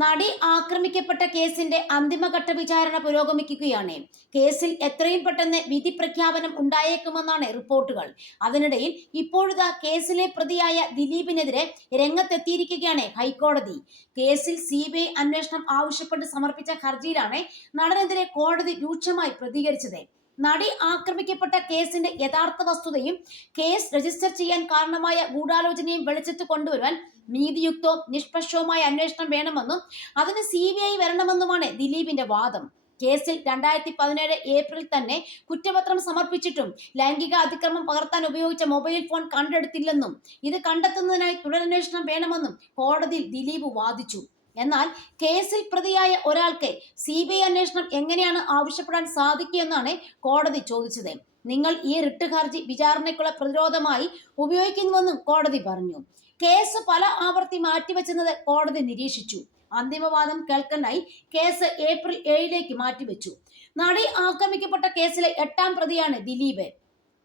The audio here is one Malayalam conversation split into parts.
നടി ആക്രമിക്കപ്പെട്ട കേസിന്റെ അന്തിമഘട്ട വിചാരണ പുരോഗമിക്കുകയാണ്. കേസിൽ എത്രയും പെട്ടെന്ന് വിധി പ്രഖ്യാപനം ഉണ്ടായേക്കുമെന്നാണ് റിപ്പോർട്ടുകൾ. അതിനിടയിൽ ഇപ്പോഴിതാ കേസിലെ പ്രതിയായ ദിലീപിനെതിരെ രംഗത്തെത്തിയിരിക്കുകയാണ് ഹൈക്കോടതി. കേസിൽ CBI അന്വേഷണം ആവശ്യപ്പെട്ട് സമർപ്പിച്ച ഹർജിയിലാണ് നടനെതിരെ കോടതി രൂക്ഷമായി പ്രതികരിച്ചത്. നടി ആക്രമിക്കപ്പെട്ട കേസിന്റെ യഥാർത്ഥ വസ്തുതയും കേസ് രജിസ്റ്റർ ചെയ്യാൻ കാരണമായ ഗൂഢാലോചനയും വെളിച്ചത്ത് കൊണ്ടുവരുവാൻ നീതിയുക്തവും നിഷ്പക്ഷവുമായ അന്വേഷണം വേണമെന്നും അതിന് CBI വരണമെന്നുമാണ് ദിലീപിന്റെ വാദം. കേസിൽ 2017 ഏപ്രിൽ തന്നെ കുറ്റപത്രം സമർപ്പിച്ചിട്ടും ലൈംഗിക അതിക്രമം പകർത്താൻ ഉപയോഗിച്ച മൊബൈൽ ഫോൺ കണ്ടെടുത്തില്ലെന്നും ഇത് കണ്ടെത്തുന്നതിനായി തുടരന്വേഷണം വേണമെന്നും കോടതിയിൽ ദിലീപ് വാദിച്ചു. എന്നാൽ കേസിൽ പ്രതിയായ ഒരാൾക്ക് CBI അന്വേഷണം എങ്ങനെയാണ് ആവശ്യപ്പെടാൻ സാധിക്കുകയെന്നാണ് കോടതി ചോദിച്ചത്. നിങ്ങൾ ഈ റിട്ട് ഹർജി വിചാരണയ്ക്കുള്ള പ്രതിരോധമായി ഉപയോഗിക്കുന്നുവെന്നും കോടതി പറഞ്ഞു. കേസ് പല ആവർത്തി മാറ്റിവെച്ചെന്നത് കോടതി നിരീക്ഷിച്ചു. അന്തിമവാദം കേൾക്കാനായി കേസ് ഏപ്രിൽ 7 മാറ്റിവെച്ചു. നടി ആക്രമിക്കപ്പെട്ട കേസിലെ 8ാം പ്രതിയാണ് ദിലീപ്.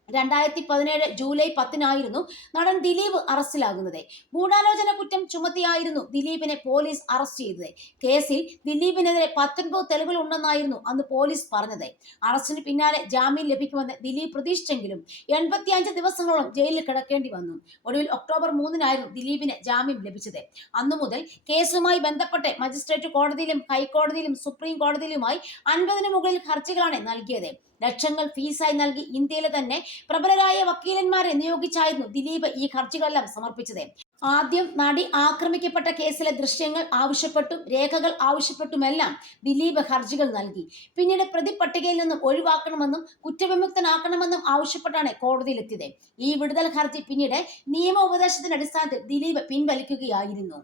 2017 ജൂലൈ 10 നടൻ ദിലീപ് അറസ്റ്റിലാകുന്നത്. ഗൂഢാലോചന കുറ്റം ചുമത്തിയായിരുന്നു ദിലീപിനെ പോലീസ് അറസ്റ്റ് ചെയ്തത്. കേസിൽ ദിലീപിനെതിരെ 19 തെളിവുകൾ ഉണ്ടെന്നായിരുന്നു അന്ന് പോലീസ് പറഞ്ഞത്. അറസ്റ്റിന് പിന്നാലെ ജാമ്യം ലഭിക്കുമെന്ന് ദിലീപ് പ്രതീക്ഷിച്ചെങ്കിലും 85 ദിവസങ്ങളോളം ജയിലിൽ കിടക്കേണ്ടി വന്നു. ഒടുവിൽ ഒക്ടോബർ 3 ദിലീപിന് ജാമ്യം ലഭിച്ചത്. അന്നു മുതൽ കേസുമായി ബന്ധപ്പെട്ട് മജിസ്ട്രേറ്റ് കോടതിയിലും ഹൈക്കോടതിയിലും സുപ്രീം കോടതിയിലുമായി 50-ന് മുകളിൽ ഹർജികളാണ് നൽകിയത്. ലക്ഷങ്ങൾ ഫീസായി നൽകി ഇന്ത്യയിലെ തന്നെ പ്രബലരായ വക്കീലന്മാരെ നിയോഗിച്ചായിരുന്നു ദിലീപ് ഈ ഹർജികളെല്ലാം സമർപ്പിച്ചത്. ആദ്യം നടി ആക്രമിക്കപ്പെട്ട കേസിലെ ദൃശ്യങ്ങൾ ആവശ്യപ്പെട്ടും രേഖകൾ ആവശ്യപ്പെട്ടുമെല്ലാം ദിലീപ് ഹർജികൾ നൽകി. പിന്നീട് പ്രതി പട്ടികയിൽ നിന്നും ഒഴിവാക്കണമെന്നും കുറ്റവിമുക്തനാക്കണമെന്നും ആവശ്യപ്പെട്ടാണ് കോടതിയിലെത്തിയത്. ഈ വിടുതൽ ഹർജി പിന്നീട് നിയമോപദേശത്തിന്റെ അടിസ്ഥാനത്തിൽ ദിലീപ് പിൻവലിക്കുകയായിരുന്നു.